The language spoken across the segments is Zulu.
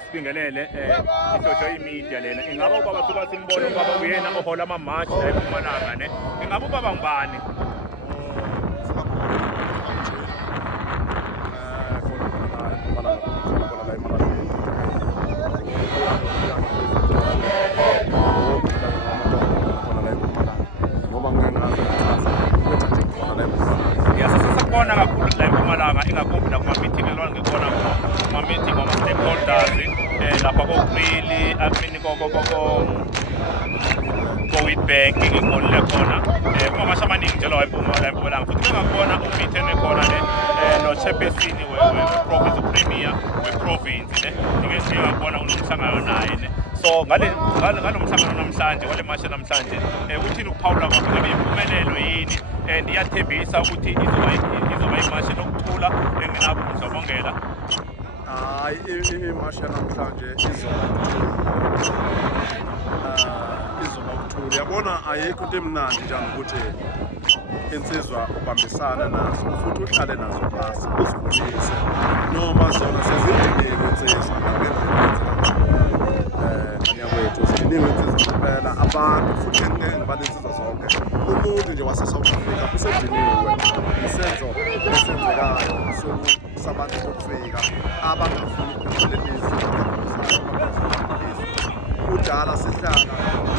asibingelele isosho imedia lena. Ingaba ubaba suka simbona ubaba uyena ohola ama-march la eMpumalanga ne. Ingaba ubaba ngubani? Sasakubona kakhulu la eMpumalanga ingakumbi nakuma-meeting elona ngikubona kuma-meeting wama-stakeholders lapha ko-Greely ko-Witbank ngikubonile khona kumamasha amaningi njalo la eMpumalanga futhi ngakubona umeeting khona no-chairperson we-province upremier we-province ngikubona unomhlangano naye ne. So ngalo mhlangano namhlanje wale masha namhlanje uthini ukuphawula kwakho ngabe impumelelo yini and iyathembisa ukuthi izoba imasha lokuthula enginabo ngizobongela. Hayi imasha namhlanje izoba ukuthula. Yabona ayikho into emnandi njani ukuthi insizwa ubambisana nazo futhi uhlale nazo phasi uzibonise noma zona sezidinile insizwa kwethu siningi insizwa kuphela abantu futhi ngibale insizwa zonke umuntu nje wase-South Africa usediniwe isenzo esenzekayo sabantu bokufika abangafuni ukukhokhela ilizwe kudala sihlala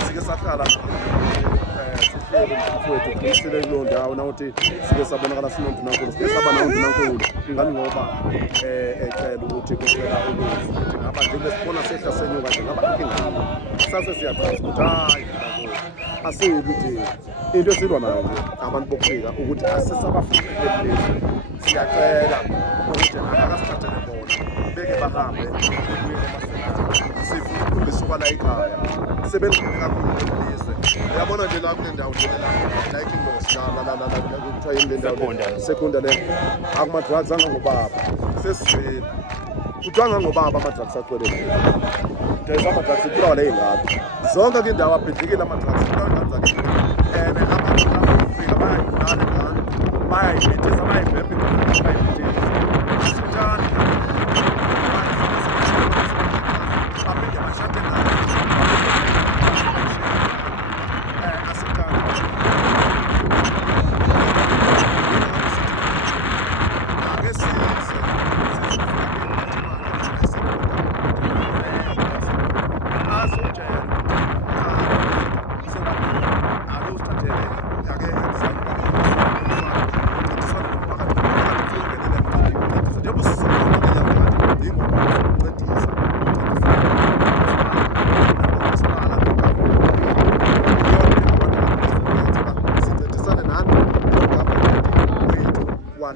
sike sahlala sihleli mfowethu kulisile kulo ndawo nawuthi sike sabonakala sinondunankulu sike saba nondunankulu ingani ngoba ecela ukuthi kucela ukuthi ngaba nje sibona sehla senyuka nje ngaba inkinga sase siyachaza ukuthi hayi asibi ukuthi into esilwa nayo abantu bokufika ukuthi asisabafuna lelizwe siyacela ukuthi akasithathele bona beke bahambe sifuna ukusuka la ekhaya sebenzile kakhulu lelizwe. Uyabona nje la kule ndawo la like ingosi la kuthiwa yini le ndawo sekunda le akuma-drugs angangobaba sesivile kuthiwa angangobaba ama-drugs agcwele nje ama-drugs ibulawa le y'ngane zonke kwindawo abhidlikile ama-drugs ibulawa zakhe and abantu abafika bayayibulala ingane bayayibhethisa bayayibhebhe bayayibhethisa asithandi aphinde bashade nayo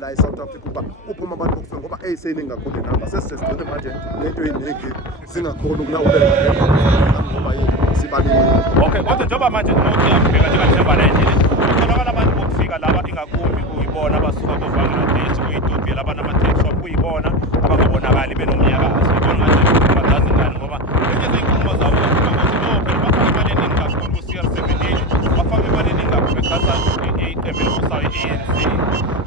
la eSouth Africa uba uphuma abantu bokufika ngoba eyiseningi kakhulu inamba sesisesigcine manje nento eyiningi singakhona ukulawuleka ngoba sibaningi. Okay, kodwa njengoba manje uthi uyabheka njengathemba la endlini kutholakala abantu bokufika laba ingakumbi kuyibona abasuka ko-Bangladesh ku-Ethiopia laba nama-tax shop kuyibona abangabonakali benomnyakazo ibona ngathi badazi ngani ngoba enye zey'nkulumo zabo ukuthi no phela bafake imali eningi kakhulu ku-CR17 bafake imali eningi kakhulu bekhatha iqembu lokusayo i-ANC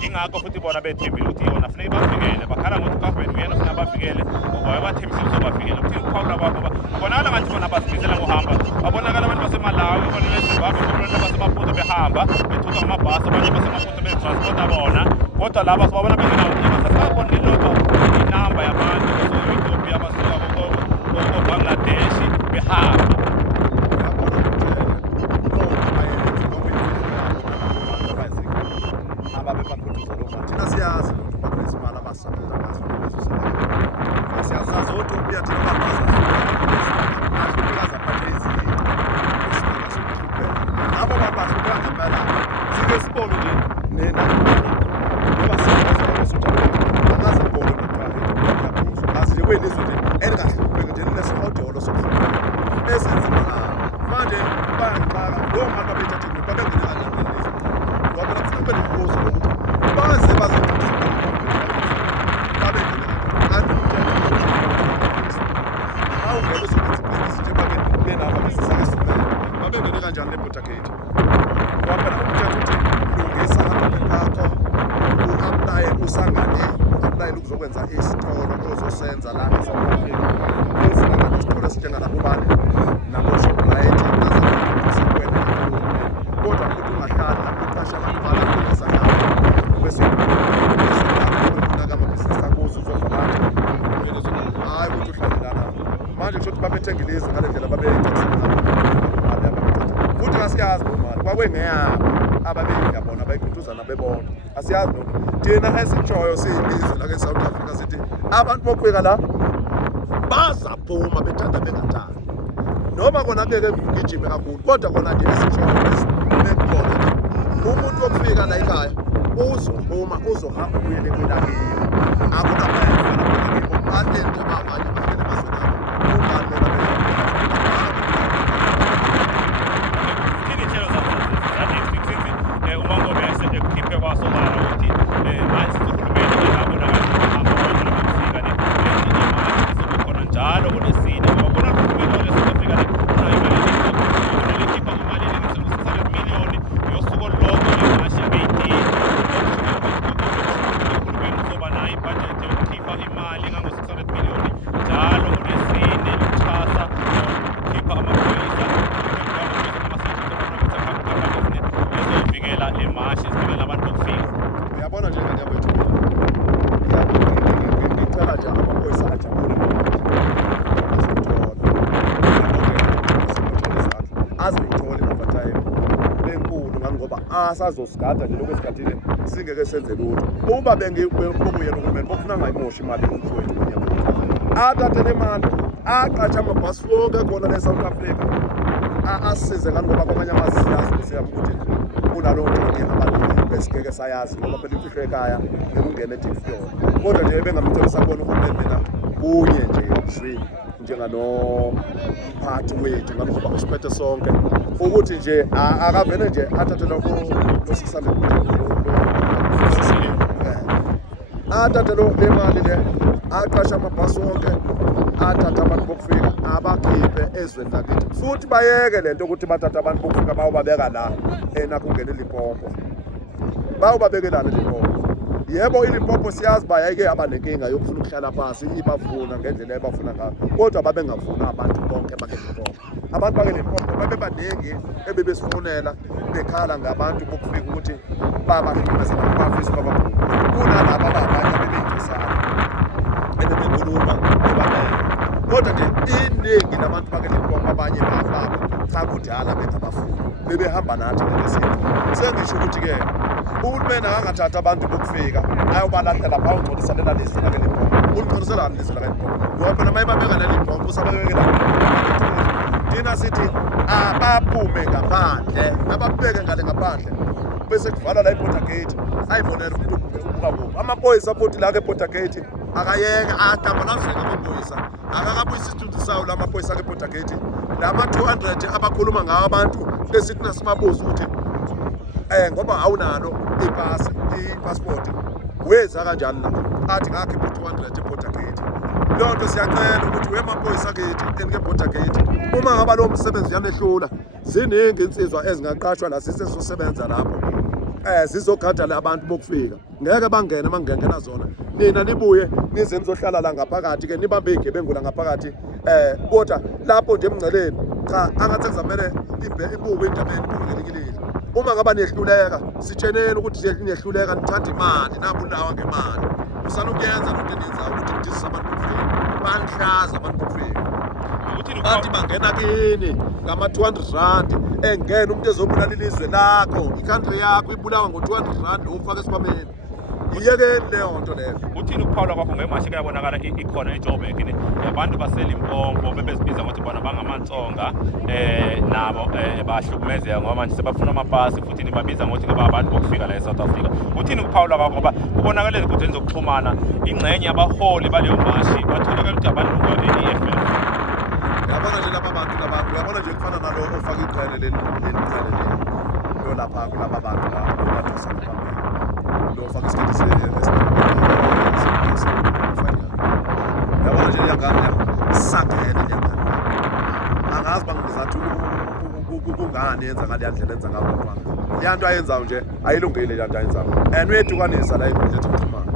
ingakho futhi bona bethembile ukuthi yona funeka bavikele bakhala ngokuthi ugovernment uyena funa bavikele ngoba wabathembisa ukuthi uzobavikela ukuthi ukuphawula kwakho bonakala ngathi bona bazimisela ngohamba babonakala abantu baseMalawi abantu beZimbabwe abantu basemaputo behamba bethutha ngamabhasi abanye basemaputo bezitransporta bona kodwa laba sibabona bengenawo sasibabona iloko inamba yabantu base-Ethiopia abasuka ko-Bangladesh behamba. Thina siyazi ukuthi isimali abasapota ngazo siyazazi oTopia thina abo babasuka ngempela sike sibone nje nena ngoba angazibone ngathi nje kwelizwe nje elingahlupheki nje linesihotelo sokuhlupheka esenzima manje bayangixaka lo mama bethathe babengena kanjani ngoba kusuke nembuzo lokuthi baze babengene kanjani le-Botagate ngoba umthetho uthi lungisa amaphepha akho u-aplaye usangane u-aplayele ukuzokwenza isitolo ozosenza la eSouth Africa manje kusho ukuthi babethenga ilizwe ngale ndlela futhi asiyazi nomali kwakwengeyabo ababeyika bona bayikhutuzana bebona asiyazi noma thina esitshoyo siyilizwe la South Africa sithi abantu bokufika la bazaphuma bethanda bengathanda noma kona ngeke ngijime kakhulu kodwa kona nje esitshoyo esikhona umuntu wokufika la ekhaya uzophuma uzohamba uyele kwelakini akukaphelanga atende abanye bafike basona asazosigada nje lokho esikhathini singeke senze lutho uma bengibuyela uhulumeni bokufuna ngayimoshi imali yomfowethu kunyaka athathe le mali aqatsha amabhasi wonke khona le South Africa asize ngani ngoba kwamanye amazwe siyazi ukuthi kunalowo nto abantu besingeke sayazi ngoba phela imfihlo ekhaya bekungena eTikfield kodwa nje bengamtholisa khona uhulumeni mina kunye nje njengano mphathi wethu ngoba usiphethe sonke ukuthi nje akavele nje athathe lokho 600 athathe lo le mali le aqasha amabhasi wonke athatha abantu bokufika abakhiphe ezweni lakithi futhi bayeke lento ukuthi bathatha abantu bokufika bawubabeka la kungena iLimpopo bawubabekela iLimpopo yebo iLimpopo siyazi bayeke abanenkinga yokufuna ukuhlala phansi ibafuna ngendlela ebafuna ngayo kodwa babengafuna abantu bonke bakeLimpopo abantu bakeLimpopo babebaningi ebebesifonela bekhala ngabantu bokufika ukuthi babahlukumeza abantu bafisa babakhulu kunalabo abanye bebeyidisana ebebekhuluma bebabeka kodwa nje iningi labantu bakeLimpopo abanye babo cha kudala bengabafuni bebehamba nathi ngesithi sengisho ukuthi-ke uhulumeni akangathatha abantu bokufika ayobalalela bawugcolisa lela lizwe lakeLimpopo uligcolisela lizwe lakeLimpopo ngoba phela mayebabeka neLimpopo sababekela thina sithi abaphume ngaphandle ababeke ngale ngaphandle bese kuvala la iBorder Gate ayibonela umuntu ukubukwa amaphoyisa futhi la keBorder Gate akayeke adambalazeka amaphoyisa akakabuyisa isithunzi sawo lamaphoyisa keBorder Gate lama 200 abakhuluma ngawo abantu esithi nasimabuza ukuthi ngoba awunalo ipassport weza kanjani la athi ngakhe 200 eBorder Gate lo nto siyacela ukuthi wemaphoyisa kithi enikeBorder Gate uma ngaba lo msebenzi yanehlula ziningi insizwa ezingaqashwa la sisezosebenza lapho zizogada abantu bokufika ngeke bangene mangengena zona nina nibuye nize nizohlala la ngaphakathi ke nibambe igebengu la ngaphakathi kodwa lapho nje emngceleni cha angathi kuzamele ibuke indabeni ibungelikilile uma ngaba niyehluleka sitsheneni ukuthi nje niyehluleka nithanda imali nabulawa ngemali usanukuyenza lo nto niyenzayo ukuthi kudizisa abantu bokufika banhlaza abantu bokufika bathi bangena kini ngama 200 rand engena umuntu ezobulala ilizwe lakho icountry yakho ibulawa ngo200 rand ufaka esibameni iyekeni leyo nto leyo uthini ukuphawula kwakho ngemashi kuyabonakala ikhona eJoburg ne abantu baseLimpopo bebezibiza ngokuthi bona bangamantsonga nabo bahlukumezeka ngoba manje sebafuna amapasi futhi nibabiza ngokuthi ke abantu bokufika la eSouth Africa uthini ukuphawula kwakho ngoba ubonakala ezinkundleni zokuxhumana ingxenye yabaholi baleyo mashi batholakala ukuthi abantu be-EFF yabona nje laba bantu laba uyabona nje kufana nalo ofaka iqhele leli lo lapha kulaba bantu la bathosa phambili lo ofaka isikhathi yabona nje yangana sakele yangana angazi bangizathu kungani yenza ngale ndlela enza ngayo mfana leyanto ayenzayo nje ayilungile leyanto ayenzayo and uyehlukanisa la inkundla zokuxhumana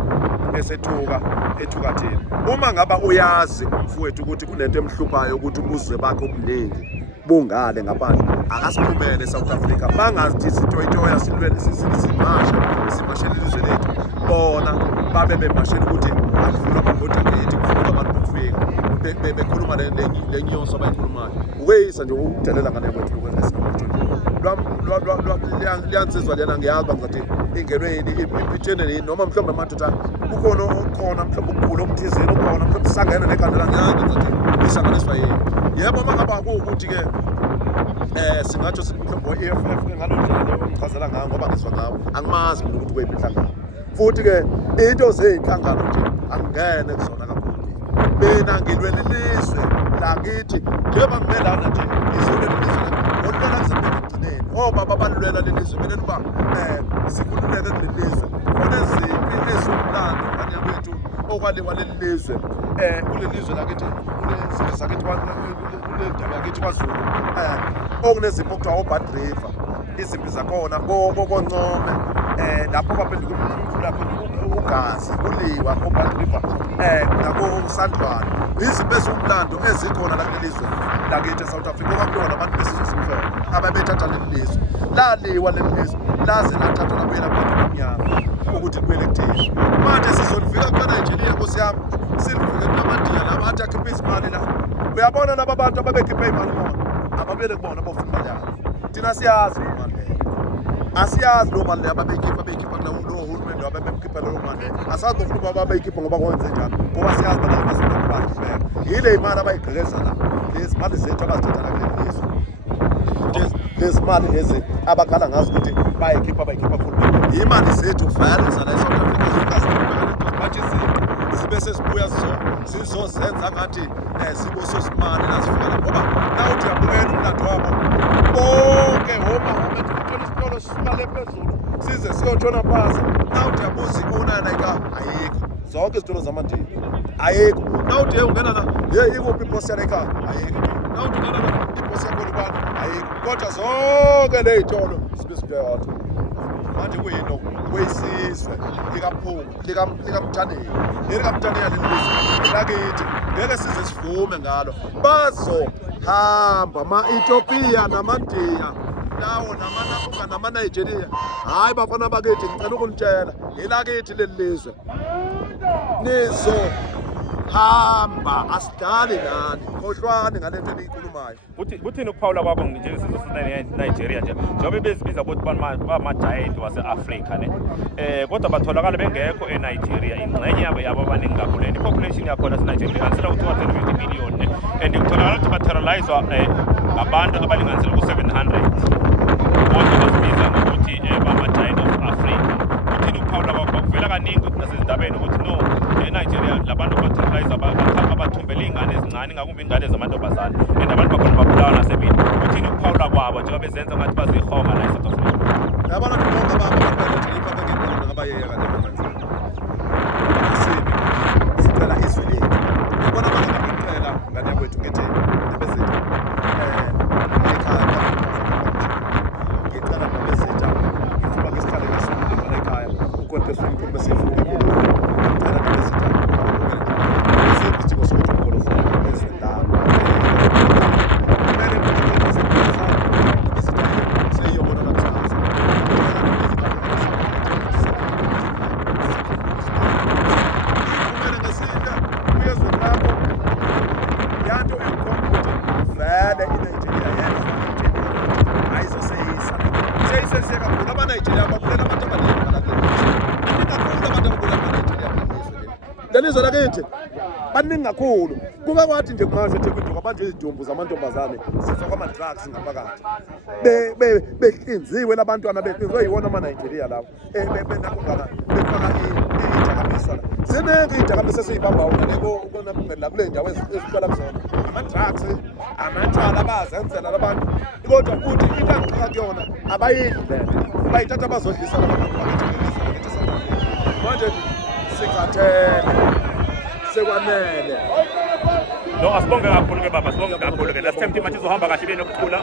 ethuka thina uma ngaba uyazi mfowethu ukuthi kunento emhluphayo ukuthi ubuzwe bakho obuningi bungale ngaphandle akasiphumele eSouth Africa bangazi isitoyitoya silwele simashele ilizwe lethu bona babe bemashela ukuthi akufuna amaBorder Gate kufuna abantu bokufika bekhuluma le nyonso abayikhulumayo ukuyisa nje ukudelela ngane kwethu lokwesinto liyansizwa lena ngiyazi bangizathi ingenwe yini iphithene yini noma mhlawumbe amadoda kukhona okhona mhlawumbe ukugula okuthizeni ukhona mhlawumbe sisangena negandela ngiyazi ngizathi ihlanganiswa yini yebo uma ngaba ukuthi-ke singatsho sithi mhlawumbe i-EFF ke ngalo ndlela engichazela ngayo ngoba ngizwa ngawo angimazi mina ukuthi kweyiphi inhlangano futhi-ke into zey'nhlangano nje angingene kuzona kakhulu mina ngilwela ilizwe lakithi njengoba ngimelana nje izolwela ilizwe olwela kusebheka ekugcineni obaba balilwela lelizwe beleni uba sikhululeke kuleli lizwe khona eziphi ezomlando ngane yabethu okwaliwa leli lizwe kuleli lizwe lakithi kulesizwe sakithi kule ndawo yakithi kwaZulu okunezipho okuthiwa o-Bad River izimpi zakhona koncome lapho baphenduka umfula ugazi uliwa o-Bad River nako-Sandwane izimpi eziwumlando ezikhona la kuleli lizwe lakithi eSouth Africa okwakuliwa nabantu besizwe simhlophe ababethatha leli lizwe laliwa leli lizwe laze lathathwa labuyela kubantu abamnyama ukuthi kubuyele kuthini manje sizolifika kuma-Nigeria nkosi yami silifike kunamandiya laba athi akhiphe izimali la uyabona laba bantu ababekhiphe imali bona ababele kubona bofuna imali yabo thina siyazi lo mali leyo asiyazi lo mali leyo ababeyikhipha nohulumende ababemkhipha leyo mali asazi bofuna uba babeyikhipha ngoba kwenze njalo ngoba siyazi bona abasebenzihleka yile imali abayigqekeza la lezi mali zethu abazithatha la kuleli lizwe lezi mali lezi abakhala ngazo ukuthi bayikhipha futhi imali zethu vele zala eSouth Africa zikazibathi zibe sezibuya sizozenza ngathi sibososimali nazifika ngoba nawuthi uyabukela umlando wabo bonke homa uthola isitolo sisuka le phezulu size siyotshona phansi nawuthi yabuza i-owner ayikho zonke izitolo zamandiya ayikho nawuthi ungena la ikuphi iposi yala ekhaya ayikho nawuthi ungena la iposi yakho libani ayikho kodwa zonke le y'tolo sibe sibuyodwa manje kuyinto kwesizwe likamthaneni lelikamthaneni lelizwe lakithi ngeke size sivume ngalo bazohamba ama-Ethiopia namandiya lawo namanakuka namanigeria hhayi bafana bakithi ngicela ukunitshela elakithi leli lizwe nizohamba asidlali nani khohlwani ngale nto eniyikhulumayo kuthini ukuphawula kwakho njengesizwe Nigeria nje njengoba bezibiza ukuthi bamajayenti wase-Afrika ne kodwa batholakala bengekho eNigeria ingxenye yabo abaningi kakhulu and i-population yakhona eSenigeria ilinganisela ku-250 million ne and kutholakala ukuthi baterrorizwa abantu abalinganisela ku-700 kodwa bazibiza ngokuthi bamajayenti of Africa kuthini ukuphawula kwakho bakuvela kaningi nasezindabeni ukuthi no eNigeria labantu baterrorize abathumbela iy'ngane ezincane ngakumbi ingane zamantombazane and abantu bakhona babulawa nasemini kuthini ukuphawula kwabo njengoba bezenza ngathi bazihoga la eSouth Africa yabona bonke abantu abayeyeka sicela izwe lethu yabona abantu abacela ngane yakwethu ngithi nabezitha ekhaya ngicela nabezitha ngifuna ngisihlale ngesuku ekhaya ukonke swimkhulu besifuka ngicela nabezitha isidingo sokuthi umgolofu ezwe la lelizwe lakithi baningi kakhulu kuka kwathi nje manje eThekwini kwabanje izidumbu zamantombazane zifakwa ama-drugs ngaphakathi behlinziwe labantwana behlinziwe yiwona ama-Nigeria lawo befaka iy'dakamizwa la ziningi iy'dakamizwa esiy'bambayo la kule ndawo ezithola kuzona ama-drugs amatshwala bayazenzela labantu kodwa futhi into angixaka kuyona abayidli bayithatha bazodlisa labantu manje sikhathele sekwanele no asibonge kakhulu ke baba sibonge kakhulu ke last time izohamba kahle benokukhula